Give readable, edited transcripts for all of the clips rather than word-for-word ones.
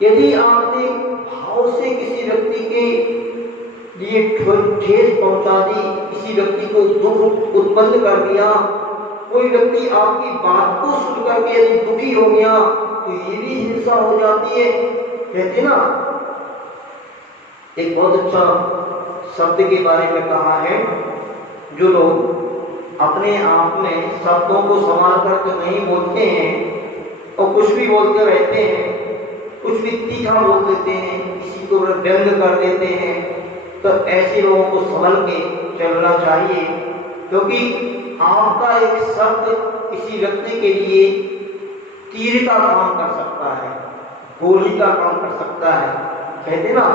यदि आपने भाव से किसी व्यक्ति के लिए ठेस पहुंचा दी, किसी व्यक्ति को दुख उत्पन्न कर दिया, कोई व्यक्ति आपकी बात को सुन करके यदि दुखी हो गया तो ये भी हिंसा हो जाती है। कहते ना, एक बहुत अच्छा शब्द के बारे में कहा है, जो लोग अपने आप में शब्दों को संभाल कर तो नहीं बोलते हैं और कुछ भी बोलते रहते हैं, कुछ भी तीखा बोल देते हैं, किसी को व्यंग कर देते हैं, तो ऐसे लोगों को संभल के चलना चाहिए। क्योंकि आपका एक शब्द किसी व्यक्ति के लिए तीर का काम कर सकता है, गोली का काम कर सकता है। कहते ना,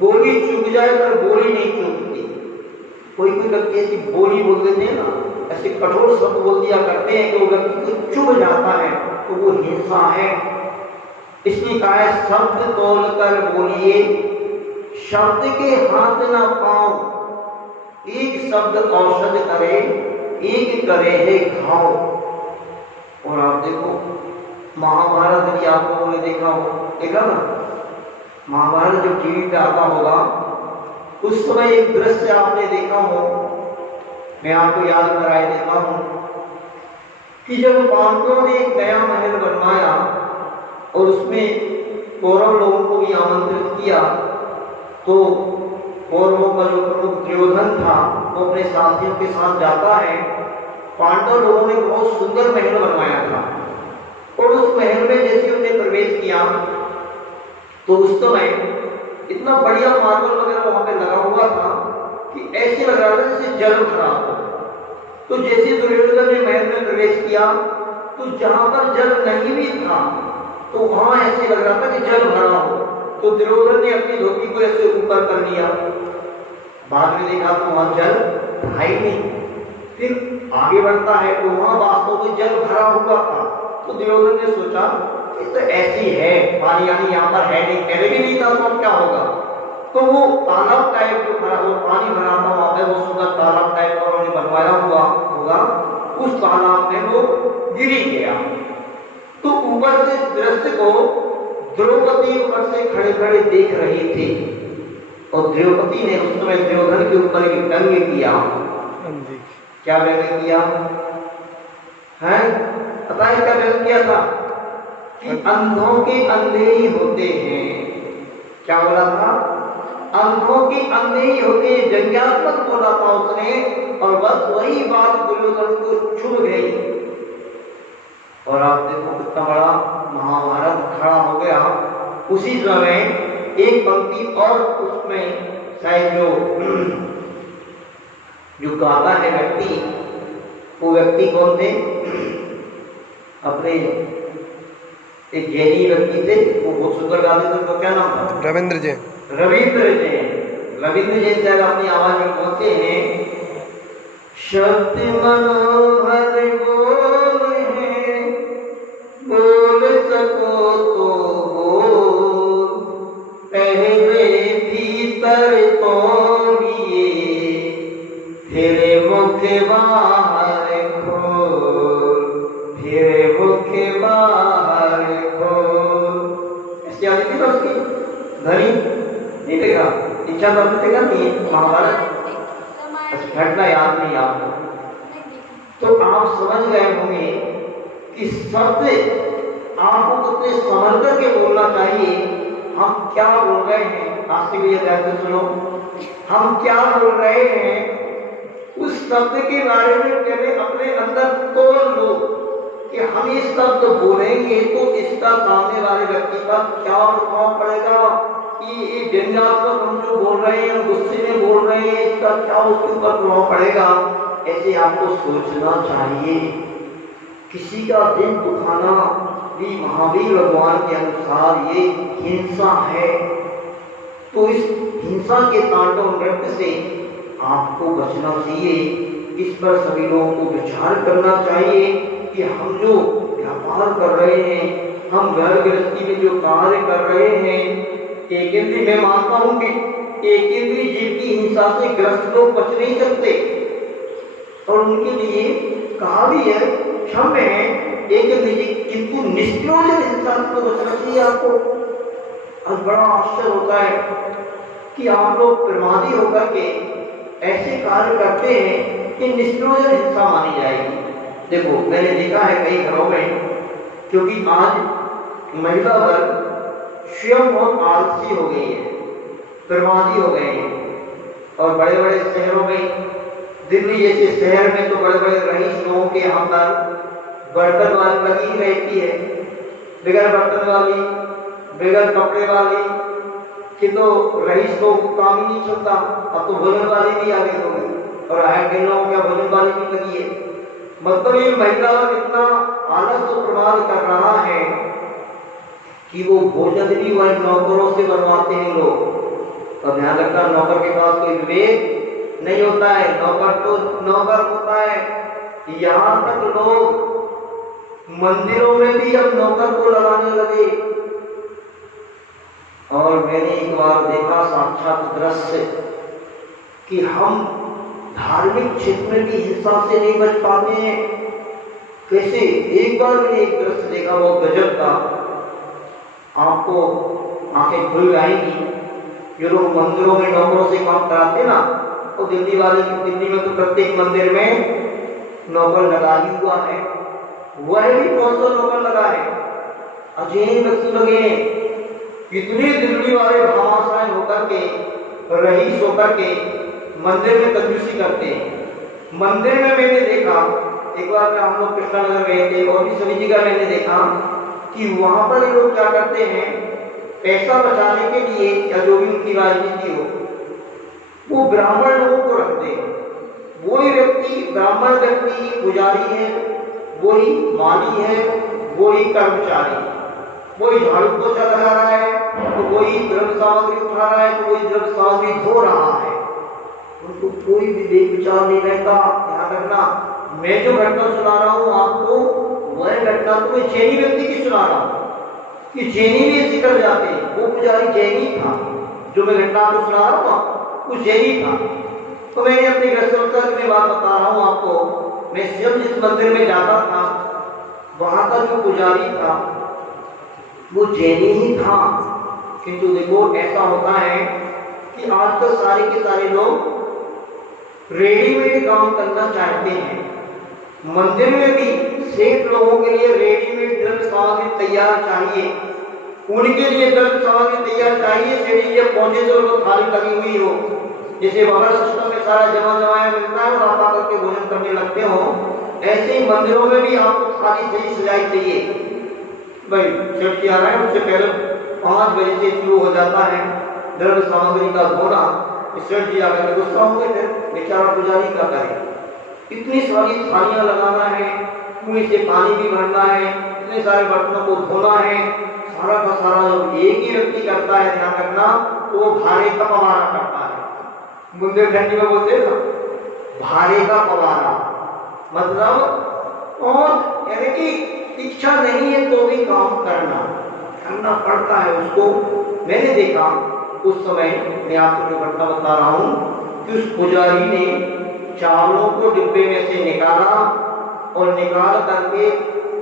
गोली चुभ जाए पर गोली नहीं चुभती। कोई कोई व्यक्ति ऐसी बोली बोल देते हैं ना, ऐसे कठोर शब्द बोल दिया करते हैं कि वो व्यक्ति को चुभ जाता है, तो वो हिंसा है। इसलिए कहा है, शब्द तोल कर बोलिए, शब्द के हाथ ना पाओ, एक शब्द औषध करे, एक करे है घाव। और आप देखो, महाभारत भी आप लोगों ने देखा ना, महाभारत जो टीवी पे आता होगा, उस समय एक दृश्य आपने देखा हो, मैं आपको याद कराए देता हूं कि जब पांडवों ने एक नया महल बनवाया और उसमें कौरव लोगों को भी आमंत्रित किया, तो कौरवों का जो प्रमुख दुर्योधन था वो अपने साथियों के साथ जाता है। पांडव लोगों ने बहुत सुंदर महल बनवाया था और उस महल में जैसे उन्हें प्रवेश किया तो उस समय इतना बढ़िया मार्बल वगैरह वहां पे लगा हुआ था कि ऐसे लग रहा था जैसे जल भरा हो। तो जैसे दुर्योधन ने महल में प्रवेश किया तो जहां पर जल नहीं भी था तो वहां ऐसे लग रहा था कि जल भरा हो। तो दुर्योधन ने अपनी धोती को ऐसे ऊपर कर लिया, बाद में देखा तो वहां जल था ही नहीं। फिर आगे बढ़ता है तो वहां वास्तव में जल भरा हुआ था। तो दुर्योधन ने सोचा तो ऐसी है, पानी यानी यहाँ पर है नहीं, पहले भी नहीं था तो अब क्या होगा। तो वो तालाब टाइप जो भरा, वो पानी भरा था वहां पे, वो सुंदर तालाब टाइप का उन्होंने बनवाया हुआ होगा, उस तालाब में वो गिरी गया। तो ऊपर से इस दृश्य को द्रौपदी ऊपर से खड़े खड़े देख रही थी और द्रौपदी ने उस समय दुर्योधन के ऊपर एक व्यंग्य किया। क्या व्यंग्य किया है, पता है क्या व्यंग्य किया था? कि अंधों के अंधे ही होते हैं। क्या बोला था? अंधों के अंधे ही होते हैं, व्यंग्यात्मक बोला था उसने। और बस वही बात दुर्योधन को छू गई और आप देखो कितना बड़ा महाभारत खड़ा हो गया। उसी समय एक पंक्ति और उसमें शायद जो गाता है व्यक्ति, वो व्यक्ति कौन थे? अपने एक जैनी व्यक्ति थे, वो बहुत सुंदर गाते थे। उनका क्या नाम था? रविंद्र जैन। रविंद्र जैन शायद अपनी आवाज में बोलते हैं, शब्द मनोहर बोल है, बोल सको तो बोल, पहले भीतर तोड़िए, फिर मुख बाहर खोल, फिर मुख बाहर खोल। ऐसी आदि थी ना उसकी धनी, नहीं देखा? इच्छा करते थे नहीं महाभारत घटना याद नहीं आपको? तो आप समझ गए होंगे कि शब्द आपको कितने संभल करके बोलना चाहिए। हम क्या बोल रहे हैं, आज से भी ध्यान से सुनो, हम क्या बोल रहे हैं उस शब्द के बारे में पहले अपने अंदर तोड़ लो कि हम ये शब्द बोलेंगे तो इसका सामने वाले व्यक्ति पर क्या प्रभाव पड़ेगा, कि ये व्यंग्यात्मक हम जो बोल रहे हैं, गुस्से में बोल रहे हैं, इसका क्या उसके ऊपर प्रभाव पड़ेगा। ऐसे आपको सोचना चाहिए। किसी का दिल दुखाना भी महावीर भगवान के अनुसार ये हिंसा है। तो इस हिंसा के तांडव नृत्य से आपको बचना चाहिए। इस पर सभी लोगों को विचार करना चाहिए कि हम जो व्यापार कर रहे हैं, हम घर गृहस्थी में जो कार्य कर रहे हैं, एक इंद्रिय, मैं मानता हूं कि एक इंद्रिय जीव की हिंसा से ग्रस्त लोग बच नहीं सकते और उनके लिए कहा भी है, क्षम्य है, एक निजी किंतु निष्प्रयोजन हिंसा को बचना चाहिए आपको। अब बड़ा आश्चर्य होता है कि आप लोग प्रमादी होकर के ऐसे कार्य करते हैं कि निष्प्रयोजन हिंसा मानी जाएगी। देखो मैंने देखा है कई घरों में, क्योंकि आज महिला वर्ग स्वयं बहुत आलसी हो गई है, प्रमादी हो गए हैं। और बड़े बड़े शहरों में, दिल्ली जैसे शहर में तो बड़े बड़े रईस लोगों के यहाँ पर बर्तन वाली लगी ही रहती है, बगैर बर्तन वाली, बगैर कपड़े वाली कि तो रईस को काम ही नहीं चलता। अब तो भोजन वाली भी आ गई होगी, और आया कई लोगों क्या भोजन वाली भी लगी है। मतलब ये महिला इतना आलस और प्रमाद कर रहा है कि वो भोजन भी वह नौकरों से बनवाते हैं लोग। और ध्यान रखना, नौकर के पास कोई विवेक नहीं होता है, नौकर तो नौकर होता है। यहाँ तक लोग मंदिरों में भी अब नौकर को लगाने लगे। और मैंने एक बार देखा साक्षात दृश्य कि हम धार्मिक क्षेत्र में भी हिंसा से नहीं बच पाते हैं। कैसे? एक बार मैंने एक दृश्य देखा, वो गजब का, आपको आंखें खुल जाएंगी। जो लोग मंदिरों में नौकरों से काम कराते ना, तो दिल्ली में तो प्रत्येक मंदिर में नौकर लगा ही हुआ है। वह भी कौन सा नौकर लगा है? अजीब व्यक्ति लगे हैं। इतने दिल्ली वाले भामाशाह होकर के, रईस होकर के मंदिर में कंजूसी करते हैं। मंदिर में मैंने देखा, एक बार हम लोग कृष्णानगर गए थे और भी सभी जगह मैंने देखा कि वहां पर ये लोग क्या करते हैं, पैसा बचाने के लिए या जो भी उनकी राजनीति हो, वो ब्राह्मण लोगों को रखते हैं। वही व्यक्ति ब्राह्मण व्यक्ति पुजारी है, वही माली है, वही कर्मचारी, वही झाड़ू पोछा लगा रहा है, तो वही द्रव्य सामग्री उठा रहा है, तो वही द्रव्य सामग्री धो रहा है। उनको कोई विवेक विचार नहीं रहता। ध्यान रखना, मैं जो घटना सुना रहा हूँ आपको, वह घटना तो मैं जैनी व्यक्ति की सुना रहा हूँ कि जैनी भी ऐसे कर जाते हैं। वो पुजारी जैनी था, जो मैं घटना आपको सुना रहा हूँ वो जैनी था। तो मैंने अपने ग्रस्तवता की बात बता रहा हूँ आपको। मैं स्वयं जिस मंदिर में जाता था, वहां का जो पुजारी था वो जैनी ही था। किंतु देखो ऐसा होता है कि आजकल सारे के सारे लोग रेडीमेड काम करना चाहते हैं। मंदिर में भी सेठ लोगों के लिए रेडीमेड द्रव्य सामग्री तैयार चाहिए, उनके लिए द्रव्य सामग्री तैयार चाहिए। सेठ जब पहुंचे तो उनको थाली लगी हुई हो, जैसे बफर सिस्टम में सारा जमाया मिलता है और आप आकर के भोजन करने लगते हो, ऐसे ही मंदिरों में भी आपको थाली सही सजाई चाहिए। भाई सेठ क्या रहा है, उससे पहले 5 बजे से शुरू हो जाता है द्रव्य सामग्री का धोना। सेठ जी आकर गुस्सा होंगे, फिर बेचारा पुजारी क्या करे। इतनी सारी थालियां लगाना है, कुएं से पानी भी भरना है, इतने सारे बर्तनों को धोना है, सारा का सारा जब एक ही व्यक्ति करता है, ध्यान रखना, तो वो भारे का पवारा करता है। बुंदेलखंडी में बोलते हैं ना, भारे का पवारा, मतलब और यानी कि इच्छा नहीं है तो भी काम करना पड़ता है उसको। मैंने देखा उस समय, मैं आपको जो घटना बता रहा हूँ कि उस पुजारी ने चावलों को डिब्बे में से निकाला और निकाल करके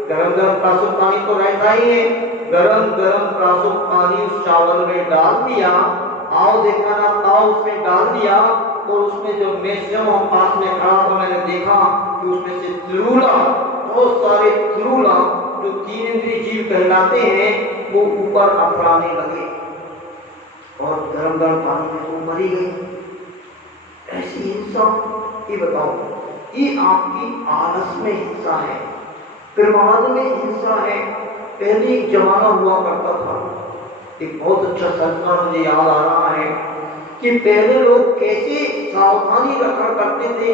गरम गरम प्रासुक पानी तो रहता ही है, गरम गरम प्रासुक पानी उस चावल में डाल दिया। आओ देखा ना, आओ उसमें डाल दिया। और उसमें जब मैं स्वयं पास में खड़ा था, मैंने देखा कि उसमें से त्रिरूला, बहुत सारे त्रिरूला जो 3 इंद्रिय जीव कहलाते हैं, वो ऊपर अफराने लगे और गरम गरम पानी में वो मरी गई। ऐसी हिंसा, ये बताओ, ये आपकी आलस में हिंसा है, प्रमाद में हिंसा है। पहले एक जमाना हुआ करता था, एक बहुत अच्छा संस्कार मुझे याद आ रहा है कि पहले लोग कैसे सावधानी रखा करते थे।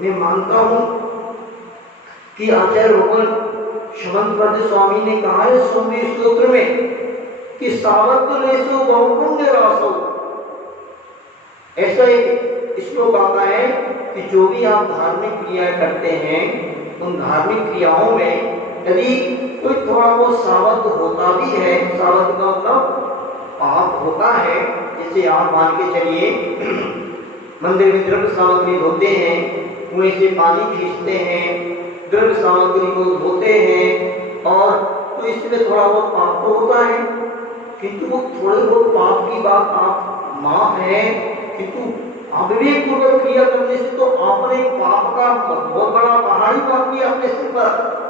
मैं मानता हूं कि आचार्य भगवान शमंतपद स्वामी ने कहा है सोमे सूत्र में कि सावत्वलेशो बहुपुण्य रासो। ऐसा एक श्लोक आता है कि जो भी आप धार्मिक क्रियाएं करते हैं, उन धार्मिक क्रियाओं में यदि कोई थोड़ा बहुत सावध होता भी है, सावध का मतलब पाप होता है, जैसे आप मान के चलिए मंदिर में द्रव्य सामग्री धोते हैं, कुएं से पानी खींचते हैं, द्रव्य सामग्री को धोते हैं, और तो इसमें थोड़ा बहुत पाप तो होता है, किंतु वो थोड़े बहुत पाप की बात आप माफ है, किंतु अविवेक पूर्वक क्रिया करने से तो आपने पाप का बहुत बड़ा पहाड़ी पाप किया अपने सिर पर।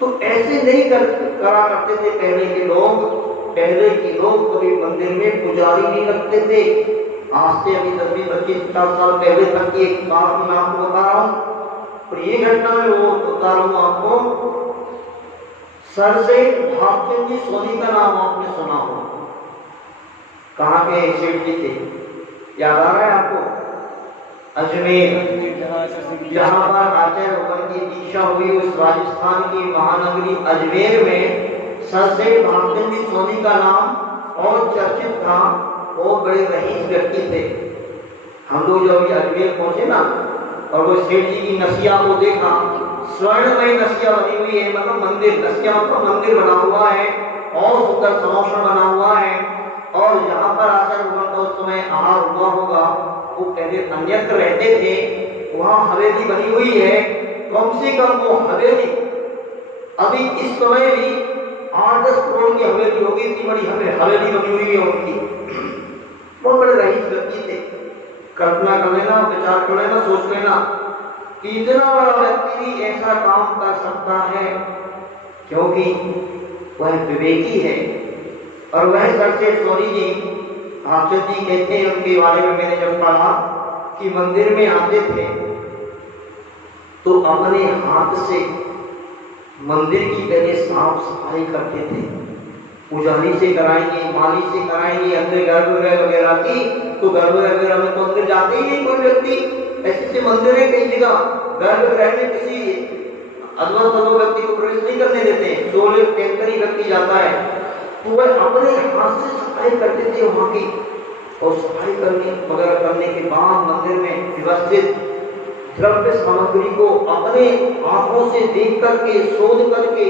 तो ऐसे नहीं करा करते थे पहले के लोग। पहले के लोग कभी मंदिर में पुजारी नहीं रखते थे। आज से अभी 10-20-25-50 साल पहले तक की एक बात मैं आपको बता रहा हूँ, और ये घटना मैं वो बता रहा हूँ आपको। सर से भागचंद जी सोनी का नाम आपने सुना हो, कहाँ के सेठ जी थे, याद आ रहा है आपको? अजमेर, जहाँ पर आचार्य होकर की दीक्षा हुई, उस राजस्थान की महानगरी अजमेर में सर से भागचंद जी सोनी का नाम और चर्चित था। वो बड़े रईस व्यक्ति थे। हम लोग जब अजमेर पहुंचे ना, और वो सेठ जी की नसिया को देखा, स्वर्णमय नसिया बनी हुई है, मतलब मंदिर, नसिया मतलब मंदिर बना हुआ है, और सुंदर समोषण बना हुआ है, और यहाँ पर आचार्य भगवान का उस समय आहार हुआ होगा। वो पहले अन्यत्र रहते थे, वहाँ हवेली बनी हुई है। कम से कम वो हवेली अभी इस समय भी 8-10 करोड़ की हवेली होगी, इतनी बड़ी हवेली बनी हुई है उनकी। बहुत बड़े रईस व्यक्ति थे। कल्पना कर लेना, विचार कर लेना, सोच लेना कि इतना बड़ा व्यक्ति भी ऐसा काम कर सकता है, क्योंकि वह विवेकी है। और वह सर से सोनी जी, भागचंद जी कहते हैं, उनके बारे में मैंने जब पढ़ा कि मंदिर में आते थे तो अपने हाथ से मंदिर की पहले साफ सफाई करते थे। पुजारी से कराएंगे, माली से कराएंगे, अंदर गर्भगृह वगैरह की, तो गर्भगृह वगैरह में तो अंदर जाते ही नहीं कोई व्यक्ति। ऐसे से मंदिर है कई जगह, गर्भगृह में किसी अद्भुत व्यक्ति को प्रवेश नहीं करने देते, 16 व्यक्ति जाता है। तो वह अपने हाथ से सफाई करते थे वहां की, और सफाई करने वगैरह करने के बाद मंदिर में व्यवस्थित द्रव्य सामग्री को अपने आंखों से देख करके, शोध करके,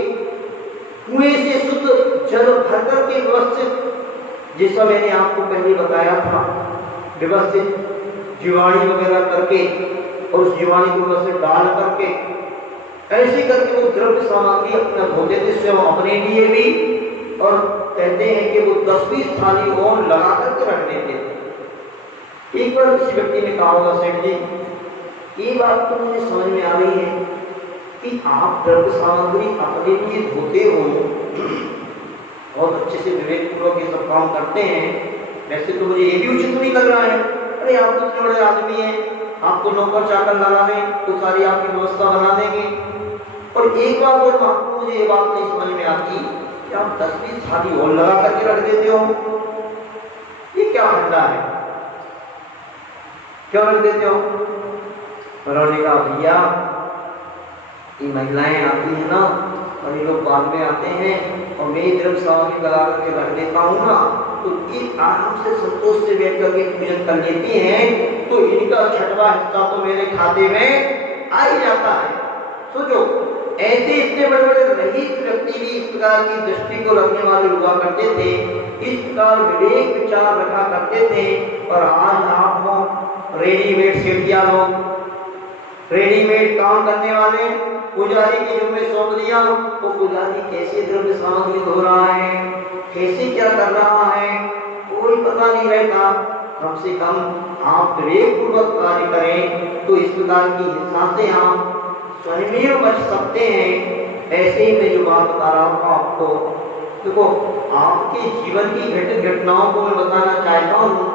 कुएं से शुद्ध जल भर करके व्यवस्थित, जैसा मैंने आपको पहले बताया था, व्यवस्थित जीवाणी वगैरह करके, और उस जीवाणी को व्यवस्थित डाल करके, ऐसे करके वो द्रव्य सामग्री अपना धोते थे, स्वयं अपने लिए भी। और कहते हैं कि वो 10-20 थाली और लगा करके रख देते थे। एक बार किसी व्यक्ति ने कहा होगा, सेठ जी ये बात तो मुझे समझ में आ रही है कि आप द्रव्य सामग्री अपने लिए धोते हो, बहुत अच्छे से विवेक पूर्वक ये सब काम करते हैं, वैसे तो मुझे ये भी उचित नहीं लग रहा है। अरे आप तो इतने बड़े आदमी हैं, आपको नौकर चाकर लगा दें तो सारी आपकी व्यवस्था बना देंगे। और एक बार और आपको मुझे ये बात नहीं समझ में आती कि आप 10-20 थाली और लगा करके रख देते हो, ये क्या फंडा है, क्यों रख देते हो? उन्होंने कहा भैया ये महिलाएं आती है ना, और ये लोग बाद में आते हैं, और मैं द्रव्य सामग्री लगा करके रख देता हूँ ना, तो ये आराम से संतोष से बैठ करके पूजन कर लेती हैं, तो इनका छठवां हिस्सा तो मेरे खाते में आ ही जाता है। सोचो, ऐसे इतने बड़े बड़े रईस व्यक्ति भी इस प्रकार की दृष्टि को रखने वाले हुआ करते थे, इस प्रकार विवेक विचार रखा करते थे। और आज आप हो रेडीमेड सेठिया लोग, रेडीमेड काम करने वाले, पुजारी के रूप में सौंप दिया, तो पुजारी कैसे द्रव्य सामग्री धो रहा है, कैसे क्या कर रहा है, कोई पता नहीं रहता। कम से कम आप विवेक पूर्वक कार्य करें तो इस प्रकार की हिंसा से आप स्वयं बच सकते हैं। ऐसे ही मैं जो बात बता रहा हूँ आपको, देखो आपके जीवन की घटित घटनाओं को मैं बताना चाहता हूँ,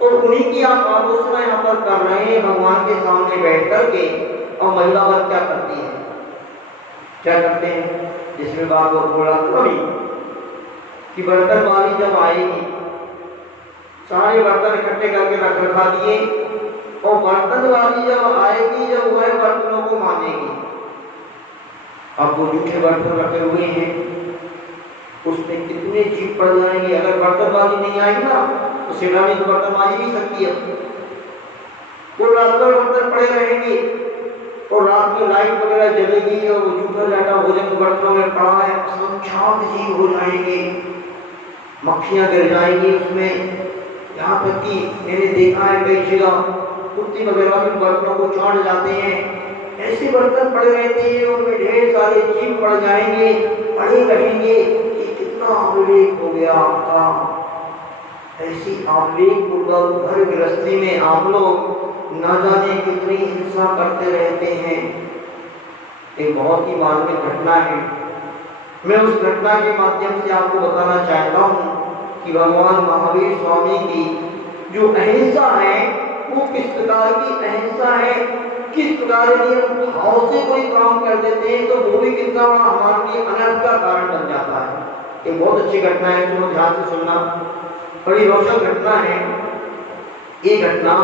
और उन्हीं की आप आलोचना यहाँ पर कर रहे हैं भगवान के सामने बैठ करके। और महिला वर्ग क्या करती है, क्या करते हैं, जिसमें बात और बोला कभी कि बर्तन वाली जब आएगी, सारे बर्तन इकट्ठे करके रख रखा दिए, और बर्तन वाली जब आएगी, जब वह बर्तनों को मानेगी, अब वो जूठे बर्तन रखे हुए हैं, उसमें कितने जीव पड़ जाएंगे। अगर बर्तन वाली नहीं आएगी ना, तो सेठानी तो बर्तन मांज नहीं सकती है, वो रात भर बर्तन पड़े रहेंगे, और रात में लाइट वगैरह जलेगी, और वो जूठा जाटा भोजन बर्तनों में पड़ा है, सब छाप जीव हो जाएंगे, मक्खियां गिर जाएंगी उसमें। यहाँ तक कि मैंने देखा है कई जगह कुत्ते वगैरह भी बर्तनों को चाट जाते हैं। ऐसे बर्तन पड़े रहते हैं, उनमें ढेर सारे जीव पड़ जाएंगे, पड़े रहेंगे कि कितना अविवेक हो गया आपका। ऐसी अविवेक पूर्वक घर गृहस्थी में आप लोग न जाने कितनी हिंसा करते रहते हैं। एक बहुत ही मार्मिक घटना है। मैं उस घटना के माध्यम से आपको बताना चाहता हूँ कि भगवान महावीर स्वामी की जो अहिंसा है वो किस प्रकार की अहिंसा है, किस प्रकार की हम भाव से कोई काम कर देते हैं तो वो भी कितना बड़ा हमारे लिए अनर्थ का कारण बन जाता है। एक बहुत अच्छी घटना है, सुनो ध्यान से सुनना, बड़ी रोचक घटना है। ये घटना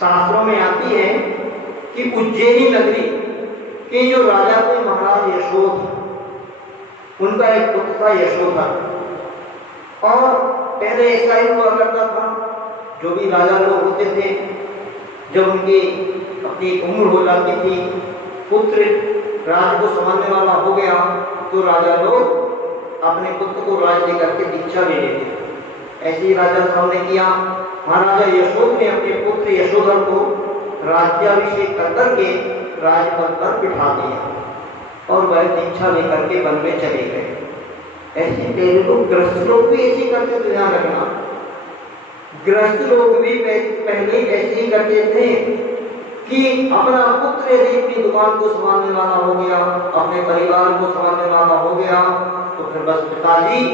शास्त्रों में आती है कि उज्जैनी नगरी के जो राजा थे महाराज यशोध, उनका एक पुत्र था यशोधर। और पहले ऐसा ही हुआ करता था, जो भी राजा लोग होते थे जब उनकी अपनी उम्र हो जाती थी, पुत्र राज को संभालने वाला हो गया तो राजा लोग अपने पुत्र को राज देकर के दीक्षा ले लेते थे। ऐसे ही राजा साहब ने किया। महाराजा यशोध ने अपने पुत्र यशोधर को राज्याभिषेक कर के राजपद पर बिठा दिया और वह दीक्षा लेकर के वन में चले गए। ऐसे पहले लोग गृहस्थ लोग भी ऐसे करते थे, ध्यान रखना, गृहस्थ लोग भी पहले ऐसे ही करते थे कि अपना पुत्र यदि अपनी दुकान को संभालने वाला हो गया, अपने परिवार को संभालने वाला हो गया तो फिर बस पिताजी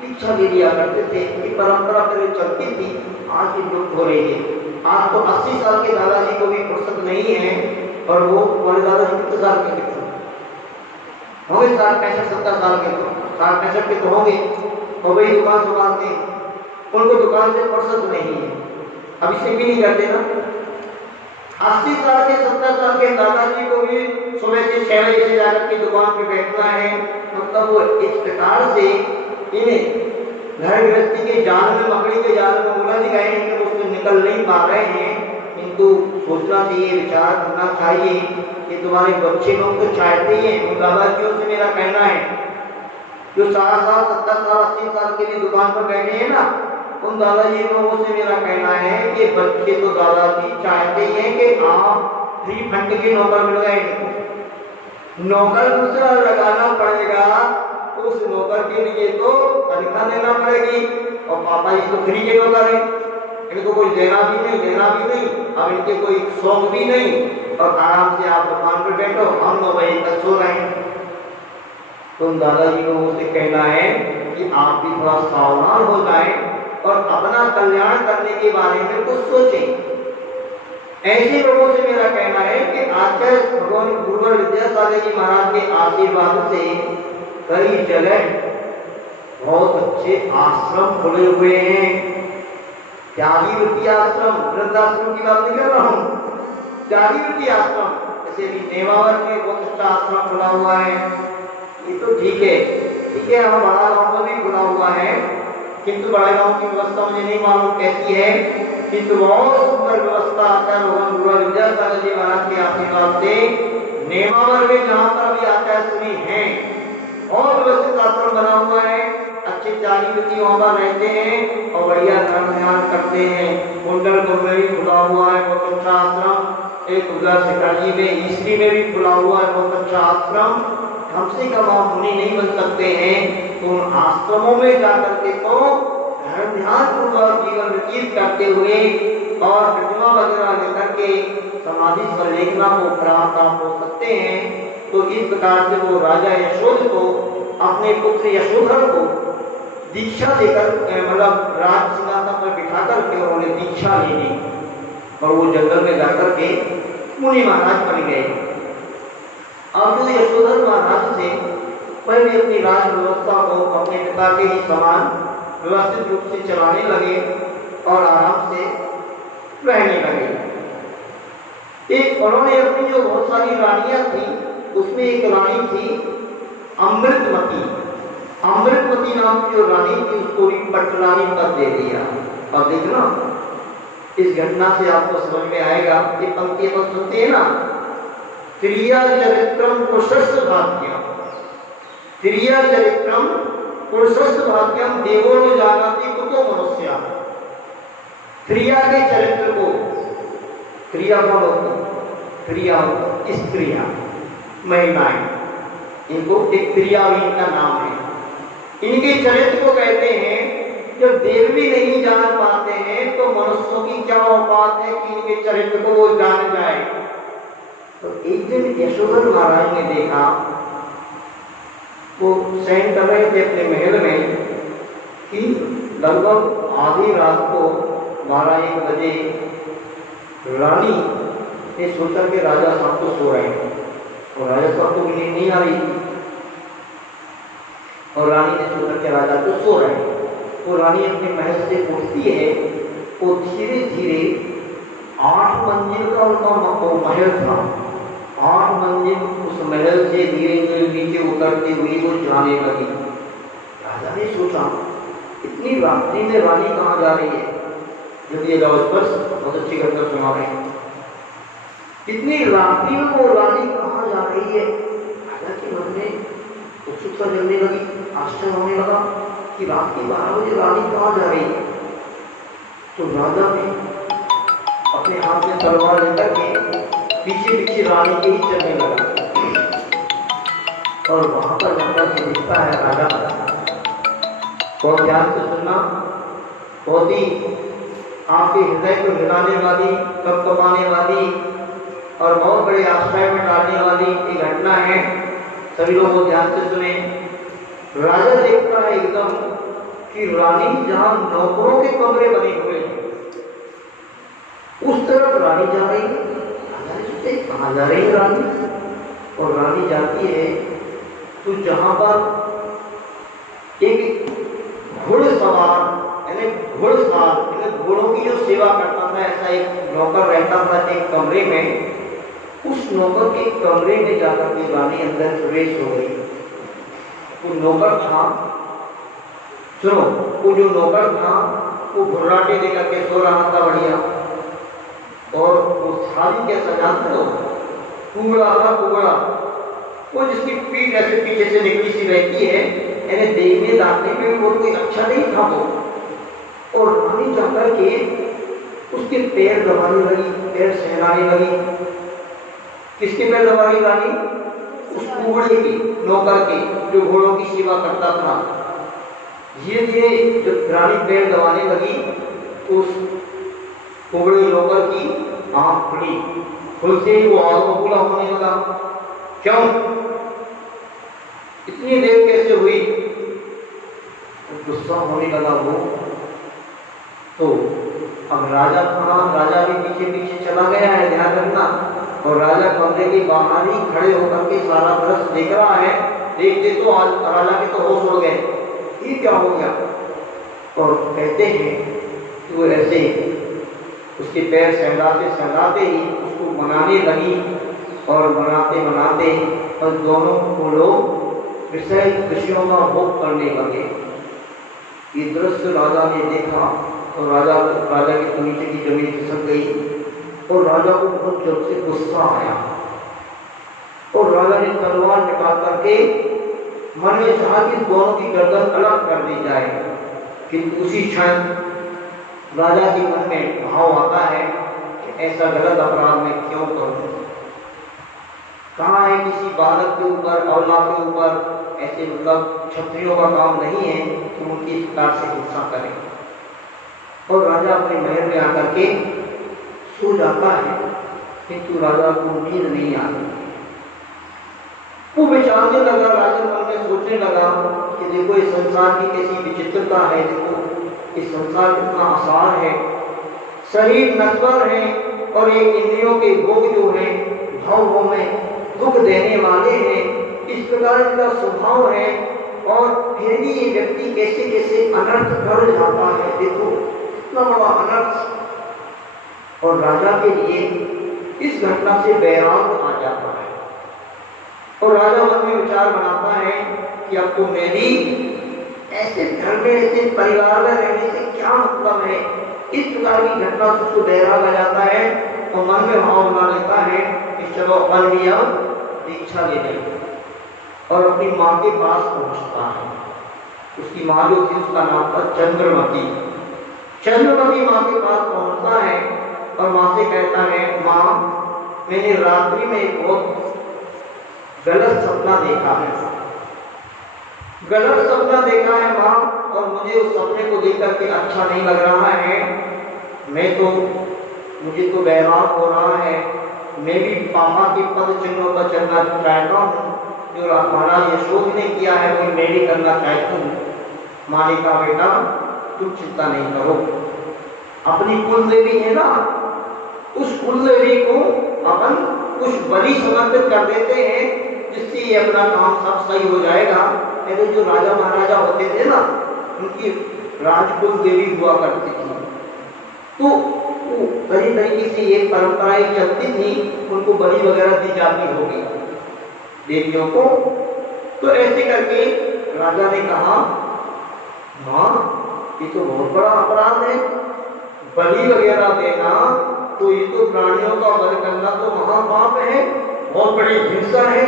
दीक्षा ले लिया करते थे। ये परंपरा पहले चलती थी, आज ही लुप्त हो रही है। आज तो 80 साल के दादाजी को भी फुर्सत नहीं है, और वो हमारे दादाजी कितने साल के थे होंगे, 60-65 साल के, 60-65 के तो होंगे, और वही दुकान संभालते हैं, उनको दुकान से फुर्सत नहीं है। अब इसे भी नहीं करते ना। 80 साल के 70 साल के दादाजी को भी सुबह से 6 बजे से जाकर के दुकान पे बैठना है, मतलब वो इस प्रकार से इन्हें घर गृहस्थी के जाल में, मकड़ी के जाल में उलझ गए हैं कि उससे निकल नहीं पा रहे हैं। किंतु सोचना चाहिए, विचार करना चाहिए कि तुम्हारे बच्चे लोग तो चाहते ही हैं। उन दादाजियों से मेरा कहना है जो 60 साल 70 साल 80 साल के लिए दुकान पर बैठे हैं ना, उन दादाजी लोगों से मेरा कहना है कि बच्चे तो दादाजी चाहते ही हैं कि आप फ्री फंड के नौकर मिल गए, नौकर दूसरा लगाना पड़ेगा तो उस नौकर के लिए तो तनख्वाह देना पड़ेगी, और पापा जी तो फ्री के नौकर हैं, इनको कोई देना भी नहीं, लेना भी नहीं, अब इनके कोई शौक भी नहीं, और आराम से आप दुकान पर बैठो, हम 9 बजे तक सो रहे हैं। तो दादाजी को मुझसे कहना है कि आप भी थोड़ा सावधान हो जाएं और अपना कल्याण करने के बारे में कुछ सोचें। ऐसे लोगों से मेरा कहना है कि आचार्य भगवान गुरुवर विद्यासागर जी महाराज के आशीर्वाद से कई जगह बहुत अच्छे आश्रम खुले हुए हैं। त्यागी वृत्ति आश्रम, वृद्धाश्रम की बात नहीं कर रहा हूँ, त्यागी वृत्ति आश्रम, जैसे भी नेमावर में बहुत अच्छा आश्रम खुला हुआ है, ये तो ठीक है, हम बड़ा गाँव में भी खुला हुआ है, किंतु बड़े गाँव की व्यवस्था मुझे नहीं मालूम कैसी है, किंतु बहुत सुंदर व्यवस्था आचार्य भगवान गुरुवर विद्यासागर जी महाराज के आशीर्वाद से नेमावर में जहाँ पर भी आचार्य श्री हैं और व्यवस्थित आश्रम बना हुआ है, अच्छे त्यागी व्यक्ति वहाँ पर रहते हैं और बढ़िया धर्म ध्यान करते हैं। कुंडलपुर में भी खुला हुआ है बहुत अच्छा आश्रम, एक उधर शिखरजी में ईसरी में भी खुला हुआ है बहुत अच्छा आश्रम। हमसे कम आप मुनि नहीं बन सकते हैं, तो उन आश्रमों में जाकर के तो धर्म ध्यान पूर्वक जीवन व्यतीत करते हुए और प्रतिमा वगैरह लेकर के समाधि संलेखना को प्राप्त आप हो सकते हैं। तो इस प्रकार से वो राजा यशोध को अपने पुत्र यशोधर को दीक्षा देकर, मतलब राज सिंहासन पर बिठा करके उन्होंने दीक्षा ले ली और वो जंगल में जाकर के मुनि महाराज बन गए। अब तो यशोधर महाराज से पहले अपनी राज व्यवस्था को अपने पिता के ही समान व्यवस्थित रूप से चलाने लगे और आराम से रहने लगे। एक उन्होंने अपनी जो बहुत सारी रानियां थी उसमें एक रानी थी अमृतमती। अमृतमती नाम की जो रानी थी उसको भी पटरानी पद दे दिया। अब देखना इस घटना से आपको समझ में आएगा। ये पंक्ति अपन सुनते हैं ना, त्रिया चरित्रम पुरुषस्य भाग्यम, त्रिया चरित्रम पुरुषस्य भाग्यम देवो न जानाति कुतो मनुष्या। त्रिया के चरित्र को, त्रिया कौन होती? क्रिया स्त्रियां महिलाएं, इनको एक क्रियावीन का नाम है। इनके चरित्र को कहते हैं, जब देव भी नहीं जान पाते हैं तो मनुष्यों की क्या औकात है कि इनके चरित्र को वो जान जाए। तो एक दिन यशोधर महाराज ने देखा, वो शयन कर रहे थे अपने महल में कि लगभग आधी रात को 12-1 बजे रानी ने सोचा कि राजा साहब तो सो रहे हैं और राजा साहब को नींद नहीं आ रही थी, और रानी ने सोचा कि राजा तो सो रहे हैं। तो रानी अपने महल से उठती है, वो धीरे धीरे 8 मंजिल का उनका महल था, 8 मंजिल उस महल से धीरे धीरे नीचे उतरती हुई वो जाने लगी। राजा ने सोचा इतनी रात्रि में रानी कहाँ जा रही है, जब ये जाओ स्पर्श बहुत अच्छी घटना सुना रहे हैं। इतनी रात्रि में वो रानी कहाँ जा रही है, राजा के मन में उत्सुकता जलने लगी, आश्चर्य होने लगा कि रात के 12 बजे रानी कहाँ जा रही है। तो राजा ने अपने हाथ में तलवार लेकर के पीछे पीछे रानी के ही चलने लगा, और वहां पर जाकर के दिखता है राजा, बहुत ध्यान से सुनना, बहुत ही आपके हृदय को हिलाने वाली, कपकपाने वाली और बहुत बड़े आश्चर्य में डालने वाली एक घटना है। सभी लोग वो ध्यान से सुने। राजा देखता है एकदम कि रानी जहां नौकरों के कमरे बने हुए हैं उस तरफ रानी जा रही है। राजा ने सोचा कहाँ जा रही है रानी, और रानी जाती है तो जहां पर एक घुड़सवार यानी घोड़ों की जो सेवा करता था, ऐसा एक नौकर रहता था एक कमरे में, उस नौकर के कमरे में जाकर के रानी अंदर प्रवेश हो गई। वो नौकर था, सुनो, वो जो नौकर था वो घुर्राटे देकर के सो रहा था बढ़िया, और वो थाली कैसा जानते हो, कुगड़ा था, कुगड़ा, वो जिसकी पीठ ऐसे पीछे से निकली सी रहती है, यानी देखने दाखने में वो कोई अच्छा नहीं था वो। और रानी जाकर के उसके पैर दबाने लगी, पैर सहलाने लगी। किसके पैर दबा रही रानी? उस कुगड़े की, नौकर के, जो घोड़ों की सेवा करता था। धीरे धीरे जब रानी पैर दबाने लगी तो उस कुगड़े नौकर की आंख खुली, खुलते ही वो आगबबूला होने लगा। क्यों, इतनी देर कैसे हुई? गुस्सा होने लगा वो। तो अब राजा कहाँ, राजा भी पीछे पीछे चला गया है, ध्यान रखना, और राजा कमरे के बाहर ही खड़े होकर के सारा दृश्य देख रहा है। देखते तो राजा के तो होश उड़ गए, ये क्या हो गया। और कहते हैं कि वो ऐसे उसके पैर सहलाते सहलाते ही उसको बनाने लगी, और बनाते बनाते और दोनों को लोग विषयों का भोग करने लगे। ये दृश्य राजा ने देखा और राजा की नीचे की जमीन खिसक गई, और राजा को बहुत जोर से गुस्सा आया, और राजा ने तलवार निकाल करके मन में चाहा कि दोनों की गर्दन अलग कर दी जाए। किंतु उसी क्षण राजा के मन में भाव आता है कि ऐसा गलत अपराध मैं क्यों करूं। कहाँ है किसी बालक के ऊपर, औलाद के ऊपर ऐसे मतलब क्षत्रियों का काम नहीं है कि उनकी इस प्रकार से हिंसा करें। और राजा अपने महल में आकर के सो जाता है, किंतु राजा को नींद नहीं आती। वो विचारने लगा, राजा मन में सोचने लगा कि देखो इस संसार की कैसी विचित्रता है, देखो इस संसार कितना आसार है, शरीर नश्वर है, और ये इंद्रियों के भोग जो है भावों में दुख देने वाले हैं, इस प्रकार इनका स्वभाव है, और फिर भी ये व्यक्ति कैसे कैसे अनर्थ कर जाता है, देखो इतना बड़ा अनर्थ। और राजा के लिए इस घटना से बैराग आ जाता है, और राजा मन में विचार बनाता है कि अब तो मैं भी ऐसे घर में, ऐसे परिवार में रहने से क्या मतलब है। इस प्रकार की घटना से उसको बैराग आ जाता है, और मन में भाव बना लेता है कि चलो अपन भी अब दीक्षा ले लें, और अपनी माँ के पास पहुंचता है। उसकी माँ जो थी उसका नाम था चंद्रमती। चंद्रमती माँ के पास पहुंचता है और माँ से कहता है, माँ मैंने रात्रि में एक बहुत गलत सपना देखा है, गलत सपना देखा है माँ, और मुझे उस सपने को देख करके अच्छा नहीं लग रहा है। मुझे तो वैराग हो रहा है। मैं भी पापा के पद चिन्हों पर चलना चाहता हूँ, जो महाराज यशोद ने किया है वो मैं भी करना चाहता हूँ। माँ ने कहा बेटा तुम चिंता नहीं करो, अपनी कुल देवी है ना, उस कुल देवी को अपन कुछ बलि समर्पित कर देते हैं, जिससे ये अपना काम सब सही हो जाएगा। पहले जो राजा महाराजा होते थे ना, उनकी राजकुल देवी हुआ करती थी, तो कई तरीके से ये परंपराएं चलती थी, उनको बलि वगैरह दी जाती होगी देवियों को। तो ऐसे करके राजा ने कहा माँ ये तो बहुत बड़ा अपराध है, बलि वगैरह देना, तो ये तो प्राणियों का वध करना तो महापाप है, बहुत बड़ी हिंसा है।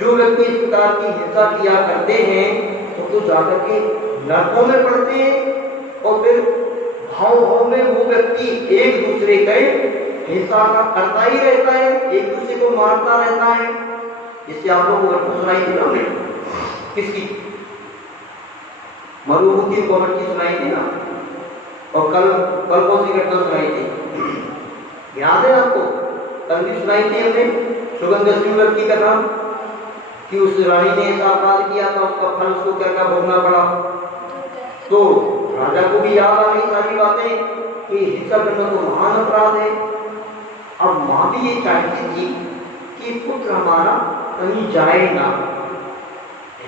जो व्यक्ति इस प्रकार की हिंसा किया करते हैं तो जाकर के नरकों में पड़ते हैं, और फिर भाव भाव में वो व्यक्ति एक दूसरे के हिंसा का करता ही रहता है, एक दूसरे को मारता रहता है। इससे आप लोगों को घटना सुनाई थी ना, किसकी मरुभूमि को घटना सुनाई थी ना, और कल कौन सी घटना सुनाई थी याद है आपको? कल भी सुनाई थी हमने सुगंध की कथा कि उस रानी ने ऐसा अपराध किया था, उसका फल उसको क्या क्या भोगना पड़ा। तो राजा को भी याद आ गई सारी बातें कि हिंसा करना तो महान अपराध है। अब माँ भी ये चाहती थी कि पुत्र हमारा कहीं जाए ना,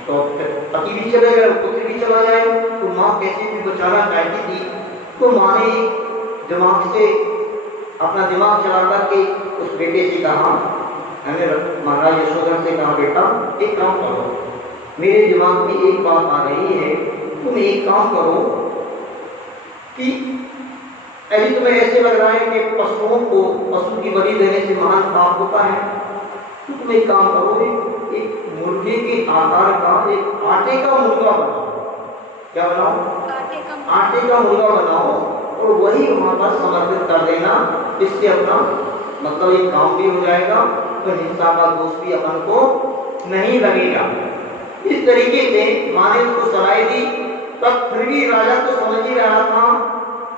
तो पति भी चले गए, पुत्र भी चला जाए, तो माँ कैसे भी बचाना चाहती थी। तो माँ ने दिमाग से अपना दिमाग चला करके उस बेटे से कहा, मैंने महाराज यशोधरा से कहा बेटा एक काम करो, मेरे दिमाग में एक बात आ रही है, तुम एक काम करो कि अभी तुम्हें ऐसे लग रहा है कि पशुओं को पशु की बलि देने से महान पाप होता है, तो तुम एक काम करो, एक मुर्गे के आकार का एक आटे का मुर्गा बनाओ। क्या बनाओ? आटे का मुर्गा बनाओ, और वही वहां पर समर्पित कर देना। इससे अपना मतलब एक काम भी हो जाएगा, तो हिंसा का दोष भी अपन को नहीं लगेगा। इस तरीके से माँ ने उसको सलाह दी। तब फिर भी राजा तो समझ ही रहा था,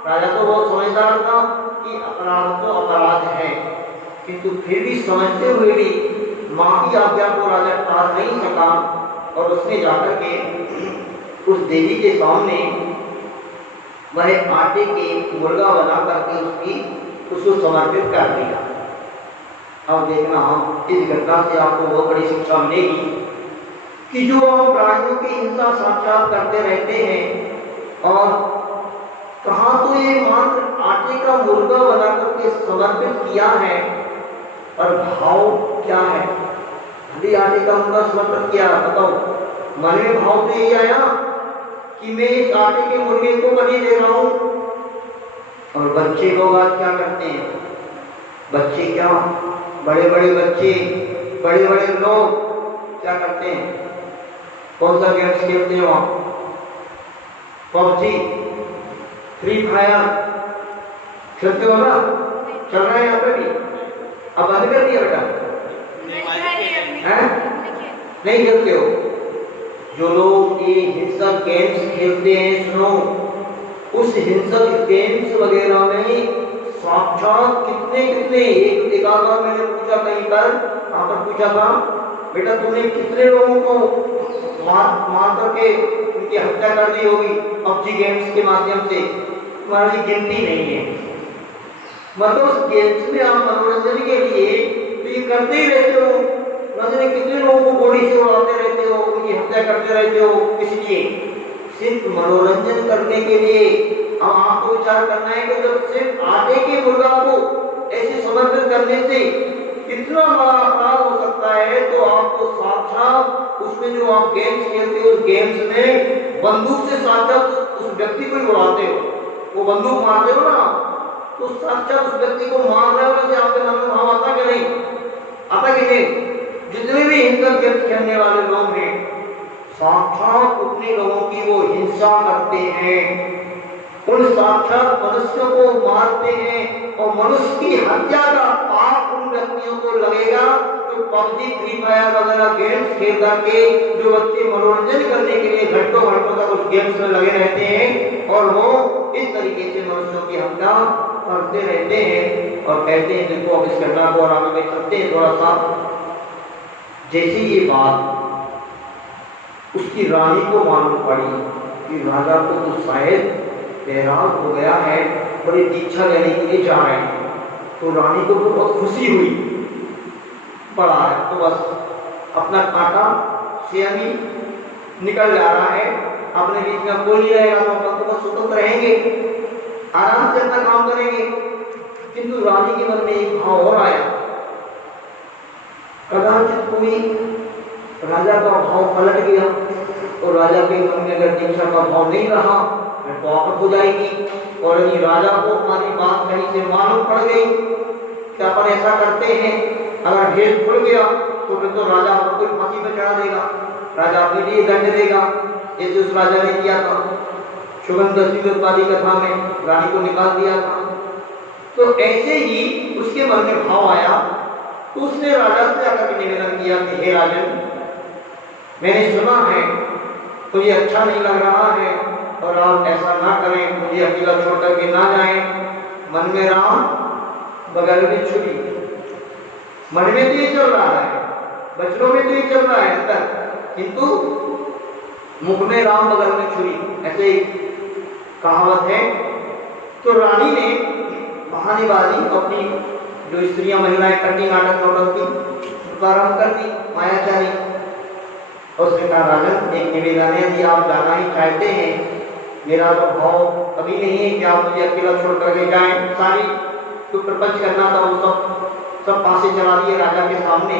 राजा तो बहुत समझदार था कि अपराध तो अपराध है, किंतु फिर भी समझते हुए भी माँ की आज्ञा को राजा टाल नहीं सका, और उसने जाकर के उस देवी के सामने वह आटे के मुर्गा बना करके उसको समर्पित कर दिया। अब देखना इस घटना से आपको बहुत बड़ी शिक्षा मिलेगी कि जो हम प्राणियों की हिंसा साक्षात करते रहते हैं, और कहाँ तो ये मात्र आटे का मुर्गा बना करके समर्पित किया है, और भाव क्या है? यदि आटे का मुर्गा समर्पित किया, बताओ मन में भाव तो यही आया कि मैं इस आटे के मुर्गे को बलि दे रहा हूं। और बच्चे लोग आज क्या करते हैं? बच्चे क्या, बड़े बड़े बच्चे, बड़े बड़े लोग क्या करते हैं? कौन सा गेम्स खेलते हो आप? पबजी, फ्री फायर खेलते हो ना? चल रहा है यहाँ पे भी? अब बंद कर दिया बेटा? नहीं खेलते हो? जो लोग ये हिंसक गेम्स खेलते हैं, सुनो, उस हिंसक गेम्स वगैरह में साक्षात कितने एक आध बार मैंने पूछा कहीं पर, वहां पर पूछा था बेटा तुमने कितने लोगों को मार करके उनकी हत्या कर दी होगी पबजी गेम्स के माध्यम से? तुम्हारी गिनती नहीं है। मतलब उस गेम्स में आप मनोरंजन के लिए तो ये करते ही रहते हो, न जाने कितने लोगों को गोली से उड़ाते रहते हो, उनकी हत्या करते रहते हो, इसलिए सिर्फ मनोरंजन करने के लिए। अब आपको विचार करना है कि जब सिर्फ आटे के मुर्गा को ऐसे समर्पित करने से कितना बड़ा अपराध हो सकता है, तो आपको साक्षात उसमें जो आप गेम्स खेलते हो, उस गेम्स में बंदूक से साक्षात उस व्यक्ति को ही उड़ाते हो, वो बंदूक मारते हो ना, तो साक्षात उस व्यक्ति को मार रहे हो, वैसे आपके मन में भाव आता कि नहीं? आता कि नहीं? जितने भी हिंसक गेम्स खेलने वाले लोग हैं, साक्षात उतने लोगों की वो हिंसा करते हैं, उन साक्षात मनुष्यों को मारते हैं, और मनुष्य की हत्या का पाप उन व्यक्तियों को लगेगा जो पबजी फ्री फायर वगैरह गेम्स खेल करके जो बच्चे मनोरंजन करने के लिए घंटों घंटों तक उस गेम्स में लगे रहते हैं और वो इस तरीके से मनुष्यों की हत्या करते रहते हैं और कहते हैं देखो अब इस घटना को और आगे चलते हैं थोड़ा सा। जैसे ये बात उसकी रानी को मालूम पड़ी कि राजा को तो शायद बहराल हो गया है, बड़ी दीक्षा लेने के लिए जा रहे हैं, तो रानी को तो बहुत खुशी हुई, पड़ा है तो बस अपना कांटा स्वयं ही निकल जा रहा है, अपने बीच में कोई नहीं रहेगा तो बस स्वतंत्र रहेंगे, आराम से अपना काम करेंगे। किंतु रानी के मन में एक भाव और आया, कदाचित कोई राजा का भाव पलट गया और राजा के मन में अगर दीक्षा का भाव नहीं रहा तो आफत हो जाएगी और यदि राजा को हमारी बात कहीं से मालूम पड़ गई कि अपन ऐसा करते हैं, अगर ढेर खुल गया तो फिर तो राजा आपको फांसी पर चढ़ा देगा, राजा अपने लिए दंड देगा, जैसे उस राजा ने किया था सुगंध वाली कथा में रानी को निकाल दिया था। तो ऐसे ही उसके मन में भाव आया तो उसने राजा से आकर निवेदन किया कि हे राजन, मैंने सुना है मुझे अच्छा नहीं लग रहा है और आप ऐसा ना करें, मुझे अकेला छोड़ करके ना जाएं। मन में राम बगल में छुरी, मन में तो ये चल रहा है, बचनों में तो ये चल रहा है अंदर, किंतु मुख में राम बगल में छुरी, ऐसे कहावत है। तो रानी ने बहानेबाजी अपनी जो स्त्रियां महिलाएं करती नाटक नौटंकी प्रारंभ कर दी मायाचारी। उसने कहा राजन एक निवेदन है, यदि आप जाना ही चाहते हैं, मेरा तो भाव कभी नहीं है कि आप मुझे अकेला छोड़ करके जाएं, सारी जो प्रपंच करना था वो सब पासे चला दिए राजा के सामने।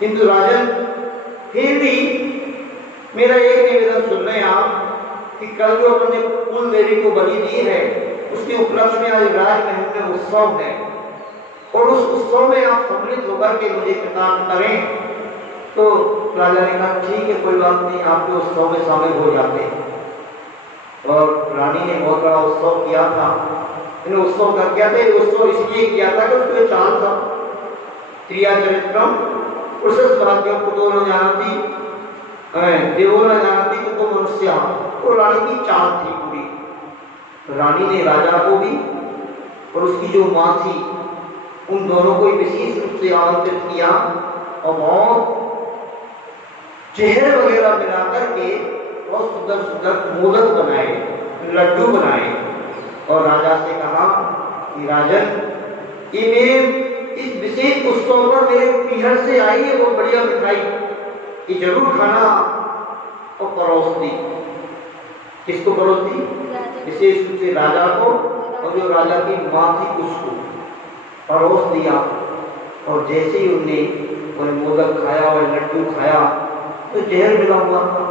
किंतु राजन फिर भी मेरा एक निवेदन सुन रहे हैं आप कि कल जो अपने कुल देवी को बलि दी है उसके उपलक्ष्य में आज राजमहल में उत्सव है और उस उत्सव में आप सम्मिलित होकर के मुझे प्रदान करें। तो राजा ने कहा ठीक है कोई बात नहीं, आपके उत्सव में शामिल हो जाते हैं। और रानी ने बहुत बड़ा उत्सव किया था। इन उत्सव का क्या था, उत्सव इसलिए किया था कि उसके चाल था क्रिया चरित्रम उस भाग्यम कुतो न जानती देवो न जानती कुतो मनुष्य, और रानी की चाल थी पूरी। रानी ने राजा को भी और उसकी जो माँ थी उन दोनों को विशेष रूप से आमंत्रित किया और बहुत चेहरे वगैरह मिलाकर के बहुत सुंदर सुंदर मोदक बनाए, लड्डू बनाए और राजा से कहा कि राजन ये मेरे इस विशेष उत्सव पर मेरे पीहर से आई है वो बढ़िया मिठाई, ये जरूर खाना। और परोस दी, किसको परोस दी? विशेष रूप से राजा को, और जो राजा की माँ थी उसको परोस दिया। और जैसे ही उनने मोदक खाया और लड्डू खाया तो जहर मिला हुआ था।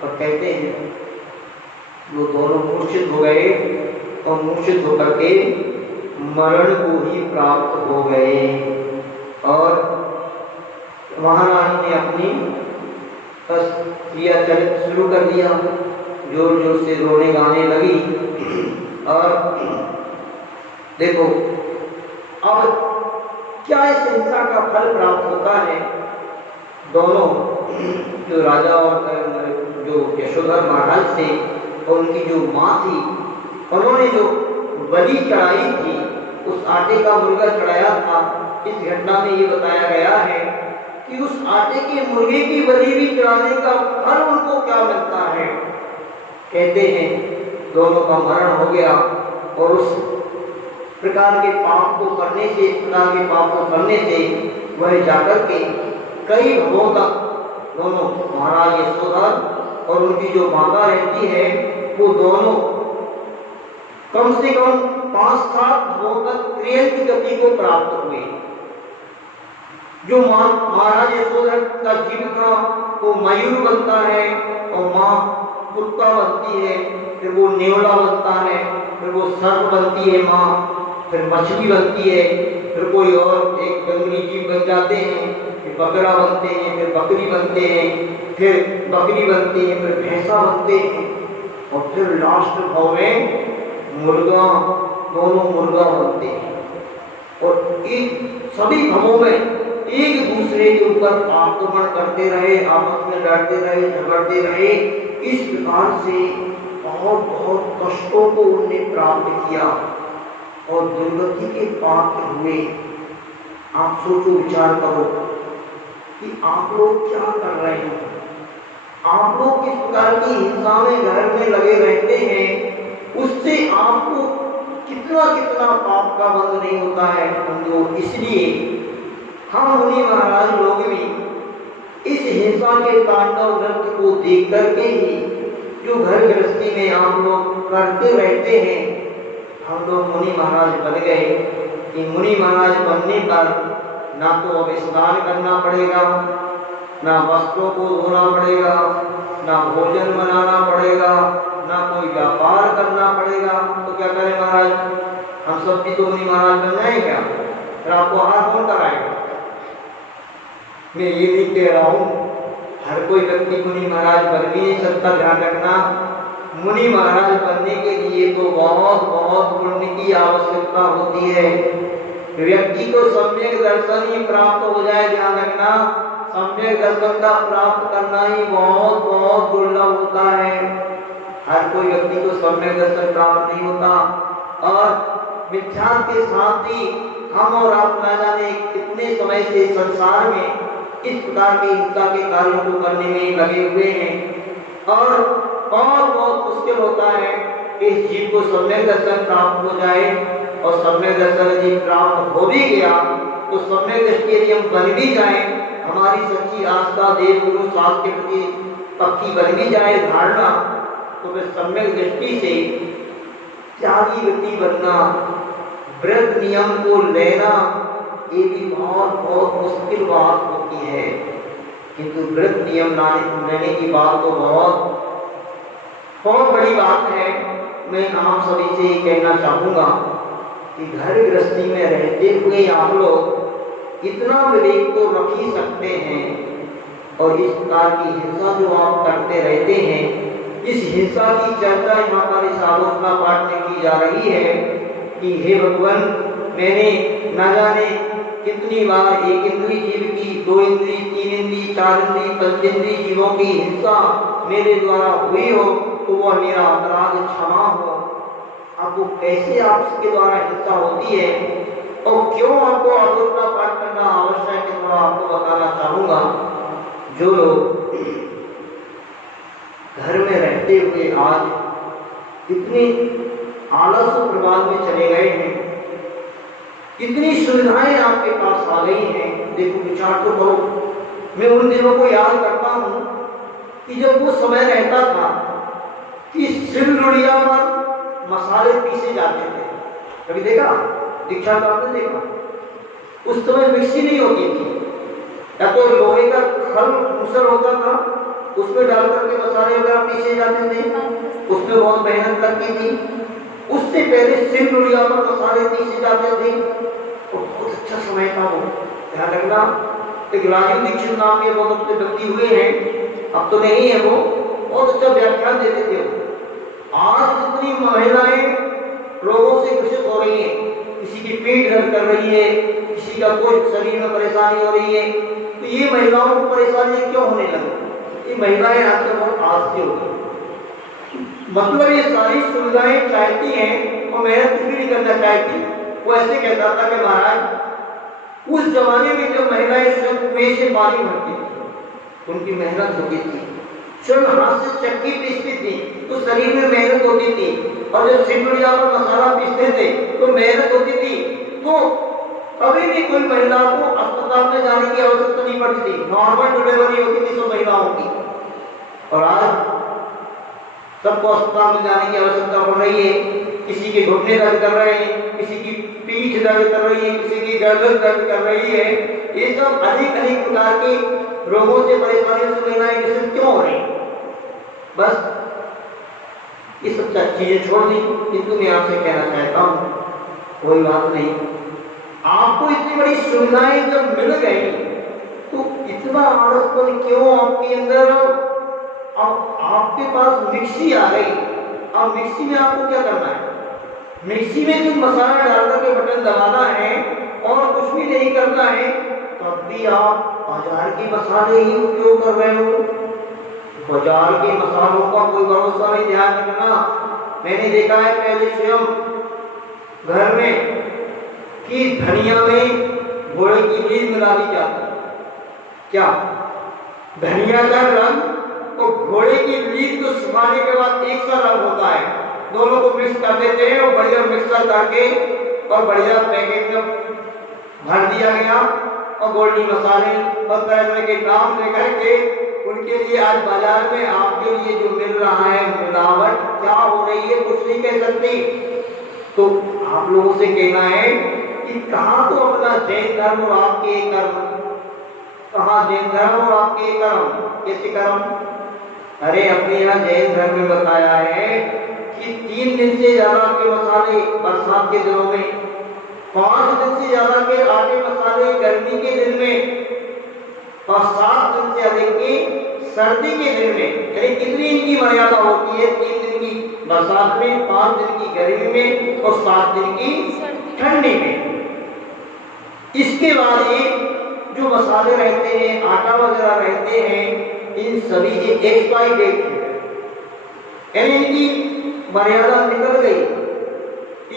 और कहते हैं वो दोनों मूर्छित हो गए और मूर्छित होकर के मरण को ही प्राप्त हो गए। और महारानी ने अपनी क्रिया चरित्र शुरू कर दिया, जोर जोर से रोने गाने लगी। और देखो अब क्या इस हिंसा का फल प्राप्त होता है। दोनों जो राजा और जो यशोधर महाराज थे और उनकी जो माँ थी, उन्होंने जो बलि चढ़ाई थी, उस आटे का मुर्गा चढ़ाया था। इस घटना में ये बताया गया है कि उस आटे के मुर्गे की बलि भी चढ़ाने का फल उनको क्या मिलता है। कहते हैं दोनों का मरण हो गया और उस प्रकार के पाप को करने से, इस प्रकार के पाप को करने से वह जाकर के कई भवों तक दोनों महाराज यशोधर और उनकी जो माता रहती है वो दोनों कम से कम 5-7 भवों तक क्रिया की गति को प्राप्त हुए। जो महाराज यशोधर का जीव था वो मयूर बनता है और माँ कुत्ता बनती है, फिर वो नेवला बनता है, फिर वो सर्प बनती है माँ, फिर मछली बनती है, फिर कोई और एक जंगली जीव बन जाते हैं, फिर बकरा बनते हैं, फिर बकरी बनते हैं, फिर बकरी बनती है, फिर भैंसा बनते हैं और फिर लास्ट भाव में मुर्गा, दोनों मुर्गा बनते हैं। और इन सभी भवों में एक दूसरे के ऊपर आक्रमण करते रहे, आपस में लड़ते रहे, झगड़ते रहे। इस प्रकार से बहुत बहुत कष्टों को उन्हें प्राप्त किया और दुर्गति के पात्र हुए। आप सोचो, विचार करो कि आप लोग क्या कर रहे हैं। आप लोग किस प्रकार की हिंसा में घर में लगे रहते हैं, उससे आपको कितना कितना पाप का बंध नहीं होता है बंधुओं। इसलिए हम मुनि महाराज लोग भी इस हिंसा के तांडव नृत्य को देख करके ही जो घर गृहस्थी में आप लोग करते रहते हैं, हम लोग मुनि महाराज बन गए कि मुनि महाराज बनने पर ना तो अब स्नान करना पड़ेगा, ना वस्त्रों को धोना पड़ेगा, ना भोजन बनाना पड़ेगा, ना कोई व्यापार करना पड़ेगा। तो क्या करें महाराज, हम सब भी तो मुनि महाराज बन जाएंगे क्या? फिर आपको हाथ कौन कराएगा? मैं ये नहीं कह रहा हूँ हर कोई व्यक्ति मुनि महाराज बन भी नहीं सकता। ध्यान रखना, मुनि महाराज बनने के लिए तो बहुत बहुत पुण्य की आवश्यकता होती है। व्यक्ति को सम्यक दर्शन ही प्राप्त हो जाए। ध्यान रखना, सम्यक दर्शन का प्राप्त करना ही बहुत बहुत दुर्लभ होता है। हर कोई व्यक्ति को सम्यक दर्शन प्राप्त नहीं होता। और मिथ्या के साथ ही हम और आप ना जाने कितने समय से संसार में इस प्रकार की हिंसा के कार्यों को करने में लगे हुए हैं और बहुत मुश्किल होता है कि इस जीव को सम्यक दर्शन प्राप्त हो जाए। और सम्यक दर्शन यदि प्राप्त हो भी गया तो सम्यक दृष्टि यदि हम बन भी जाए, हमारी सच्ची आस्था देव गुरु शास्त्र के प्रति पक्की बन भी जाए धारणा, तो फिर सम्यक दृष्टि से त्यागी व्यक्ति बनना, व्रत नियम को लेना, ये भी बहुत बहुत मुश्किल बात होती है। किंतु व्रत नियम लेने की बात तो बहुत बड़ी बात है। मैं आप सभी से ये कहना चाहूंगा कि घर गृहस्थी में रहते हुए आप लोग इतना विवेक तो रख ही सकते हैं। और इस प्रकार की हिंसा जो आप करते रहते हैं, इस हिंसा की चर्चा यहाँ पर इस आलोचना पाठ में की जा रही है कि हे भगवान, मैंने न जाने कितनी बार एक इंद्रिय जीव की, दो इंद्रिय, तीन इंद्रिय, चार इंद्रिय, पंचेंद्रिय जीवों की हिंसा मेरे द्वारा हुई हो तो वह मेरा अपराध क्षमा हो। आपको कैसे आपके द्वारा हिंसा होती है और क्यों आपको आलोचना पाठ करना आवश्यक है, थोड़ा आपको बताना चाहूंगा। जो लोग घर में रहते हुए आज इतने आलस और प्रभाव में चले गए हैं, इतनी सुविधाएं आपके पास आ गई हैं, देखो विचार तो करो। मैं उन दिनों को याद करता हूं कि जब वो समय रहता था कि सिललोड़िया पर मसाले पीसे जाते थे। कभी देखा? दीक्षा का आपने देखा? उस समय मिक्सी नहीं होती थी, या तो लोहे का खल मूसल होता था, उसमें डालकर के मसाले वगैरह पीसे जाते थे, उसमें बहुत मेहनत लगती थी। उससे पहले सिललोड़िया पर मसाले पीसे जाते थे और बहुत अच्छा समय था वो। ध्यान रखना, एक राजीव दीक्षित नाम के बहुत अच्छे व्यक्ति हुए हैं, अब तो नहीं है वो, बहुत अच्छा व्याख्यान देते थे। आज जितनी महिलाएं रोगों से ग्रसित हो रही हैं, किसी की पीठ दर्द कर रही है, किसी का कोई शरीर में परेशानी हो रही है, तो ये महिलाओं को परेशानी क्यों होने लगी? ये महिलाएं आजकल बहुत आलसी हो गई। मतलब ये सारी सुविधाएं चाहती हैं और मेहनत कुछ भी नहीं करना चाहती। वो ऐसे कहता था कि महाराज, उस जमाने में जब महिलाएं सिर्फ कुएं से पानी भरती थी, उनकी मेहनत होती थी, सिर्फ हाथ से चक्की पीसती थी तो शरीर में मेहनत होती थी, और जब सिलवटिया पर मसाला पीसते थे तो मेहनत होती थी, तो कभी भी कोई महिला को अस्पताल में जाने की आवश्यकता नहीं पड़ती थी। नॉर्मल डिलीवरी होती थी सब महिलाओं की। और आज सबको अस्पताल में जाने की आवश्यकता पड़ रही है। किसी के घुटने दर्द कर रहे हैं, किसी की पीठ दर्द कर रही है, किसी की गर्दन दर्द कर रही है। ये सब अनेक प्रकार के रोगों से, परेशानियों से महिलाएं ग्रसित क्यों हो रही? बस ये सब चीजें छोड़ दी। किंतु मैं आपसे कहना चाहता हूँ, कोई बात नहीं, आपको इतनी बड़ी सुविधाएं जब मिल गई तो इतना आलसपन क्यों आपके अंदर? अब आपके पास मिक्सी आ गई, अब मिक्सी में आपको क्या करना है? मिक्सी में जो मसाला डालकर के बटन दबाना है और कुछ भी नहीं करना है, तब भी आप बाजार के मसाले ही उपयोग कर रहे हो। बाजार के मसालों का कोई भरोसा नहीं, ध्यान रखना। मैंने देखा है पहले स्वयं घर में कि धनिया में घोड़े की लीद मिला दी जाती है। क्या धनिया का रंग और घोड़े की लीद को सुखाने के बाद एक सा रंग होता है, दोनों को मिक्स कर देते हैं और बढ़िया मिक्सर करके और बढ़िया पैकेट में भर दिया गया और गोल्डी मसाले और तरह तरह के नाम लेकर के उनके लिए आज बाजार में आपके लिए जो मिल रहा है मिलावट क्या हो रही है कुछ नहीं कह सकती। तो आप लोगों से कहना है कि कहाँ तो अपना जैन धर्म और आपके कर्म, कहाँ जैन धर्म और आपके कर्म, कैसे कर्म? अरे अपने यहाँ जैन धर्म में बताया है कि 3 दिन से ज्यादा के मसाले बरसात के दिनों में, 5 दिन से ज्यादा के आटे मसाले गर्मी के दिन में और 7 दिन से अधिक की सर्दी के दिन में। यानी कितनी इनकी मर्यादा होती है? 3 दिन की बरसात में, 5 दिन की गर्मी में और 7 दिन की ठंडी में। इसके बाद ये जो मसाले रहते हैं, आटा वगैरह रहते हैं, इन सभी की एक्सपायरी डेट है, यानी इनकी मर्यादा निकल गई।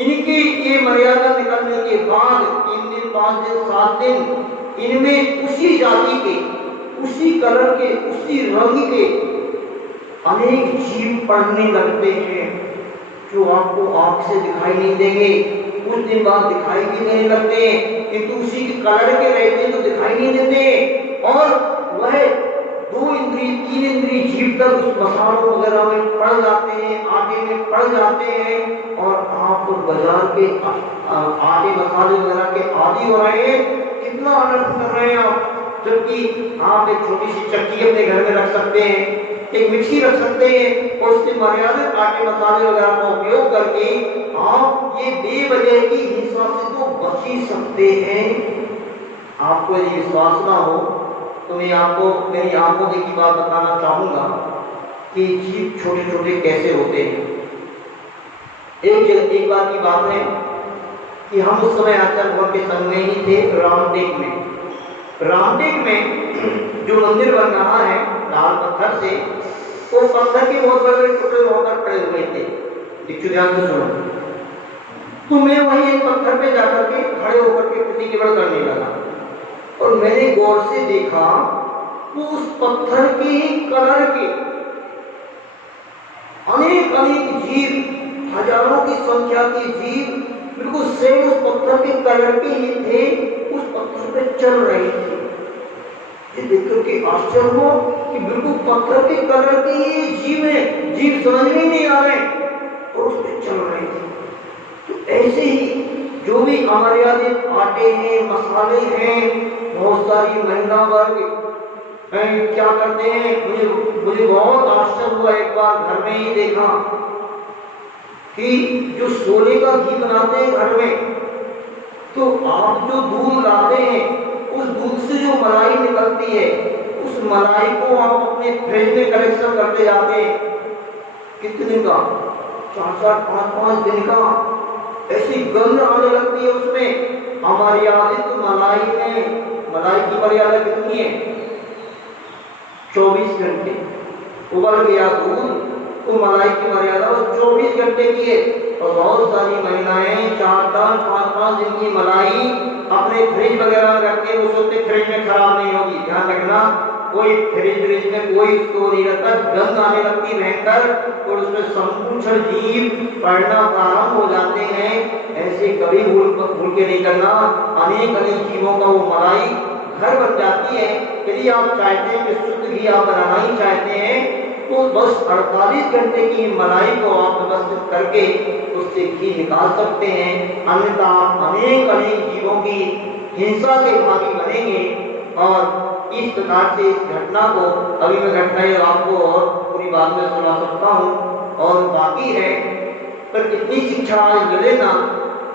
इनकी ये मर्यादा निकलने के बाद 3 दिन, 5 दिन, 7 दिन इनमें उसी जाति के, उसी कलर के, उसी रंग के अनेक जीव पड़ने लगते हैं जो आपको आंख से दिखाई नहीं देंगे, कुछ दिन बाद दिखाई भी नहीं लगते, किंतु उसी के कलर के रहते हैं तो दिखाई नहीं देते और वह 2 इंद्रिय 3 इंद्रिय जीव तक उस मसालों वगैरह में पड़ जाते हैं, आटे में पड़ जाते हैं और आप बाजार के आटे मसाले वगैरह के आदी हो रहे हैं। कितना अनर्थ कर रहे हैं आप, जबकि आप एक छोटी सी चक्की अपने घर में रख सकते हैं, एक मिक्सी रख सकते हैं और उससे मर्यादित आटे मसाले वगैरह का उपयोग करके आप ये बेवजह की हिंसा से तो बच ही सकते हैं। आपको यदि विश्वास ना हो तो मैं आपको मेरी आंखों की बात बताना चाहूंगा कि जीव छोटे छोटे कैसे होते हैं। एक बार की बात है कि हम उस समय आचार्य भवन के संग में ही थे, रामटेक में। रामटेक में जो मंदिर बन रहा है लाल पत्थर से, वो पत्थर के बहुत बड़े टुकड़े होकर पड़े हुए थे। दीक्षु ध्यान से सुनो। तो मैं वहीं एक पत्थर पे जाकर के खड़े होकर के प्रतिक्रिया करने लगा और मैंने गौर से देखा वो उस पत्थर के कलर के अनेक अनेक जीव, हजारों की संख्या के जीव बिल्कुल सेम उस पत्थर के कलर के ही थे, उस पत्थर पे चल रहे थे। ये देखकर के आश्चर्य हुआ कि बिल्कुल पत्थर के कलर के ही जीव हैं, जीव समझ में नहीं आ रहे और उस पे चल रहे थे। तो ऐसे ही जो भी अमर्यादित आटे हैं, मसाले हैं, बहुत सारी महिला वर्ग क्या करते हैं, मुझे बहुत आश्चर्य हुआ। एक बार घर में ही देखा कि जो सोने का घी बनाते हैं घर में, तो आप जो दूध लाते हैं उस दूध से जो मलाई निकलती है, उस मलाई को आप अपने फ्रिज में कलेक्शन करते जाते हैं। कितने दिन का? 4-4, 5-5 दिन का। ऐसी गंध आने लगती है उसमें। अमर्यादित मलाई में, मलाई की मर्यादा कितनी है? 24 घंटे। उबल गया दूध तो मलाई की मर्यादा 24 घंटे की है। और बहुत सारी महिलाएं 4-4, 5-5 दिन की मलाई अपने फ्रिज वगैरह में रख के वो सोचते फ्रिज में खराब नहीं होगी। ध्यान रखना, कोई फ्रिज में कोई स्टोर नहीं रहता, गंध आने लगती भयंकर और उसमें संपूर्ण जीव पड़ना प्रारंभ हो जाते हैं। ऐसे कभी भूल के नहीं करना। अनेक अनेक जीवों का वो मलाई घर बन जाती है। यदि आप चाहते हैं कि शुद्ध घी आप बनाना ही चाहते हैं तो बस 48 घंटे की मलाई को आप व्यवस्थित करके उससे घी निकाल सकते हैं। अन्यथा आप अनेक अनेक जीवों की हिंसा के भागी बनेंगे। और इस प्रकार से इस घटना को, अभी मैं घटनाएं आपको और पूरी बात में सुना सकता हूँ और बाकी है, पर इतनी शिक्षा आज मिले ना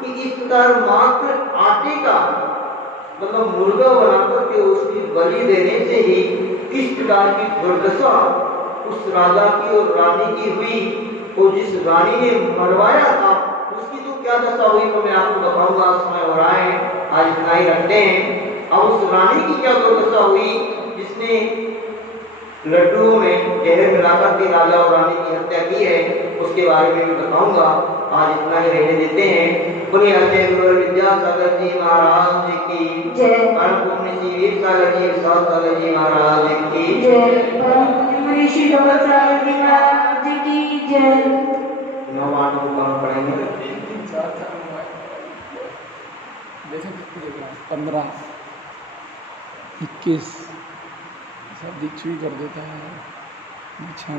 कि इस प्रकार मात्र आटे का मतलब मुर्गा बनाकर के उसकी बलि देने से ही किस प्रकार की दुर्दशा उस राजा की और रानी की हुई, और जिस रानी ने मरवाया था उसकी तो क्या दशा हुई तो मैं आपको बताऊंगा। समय हो रहा है। आज इतना ही रखते हैं। अब उस रानी की क्या दुर्दशा हुई जिसने लड्डुओं में जहर मिलाकर के राजा और रानी की हत्या की है, उसके बारे में भी बताऊंगा। आज इतना ही रहने देते हैं। बोले अजय गुरु विद्यासागर जी महाराज की जय। परम पुण्य श्री वीर सागर जी विशाल सागर जी महाराज की जय। परम पुण्य ऋषि डबल सागर जी महाराज की जय। 9 8 को कम पढ़ेंगे। 15 21 सब दीक्षु ही कर देता है।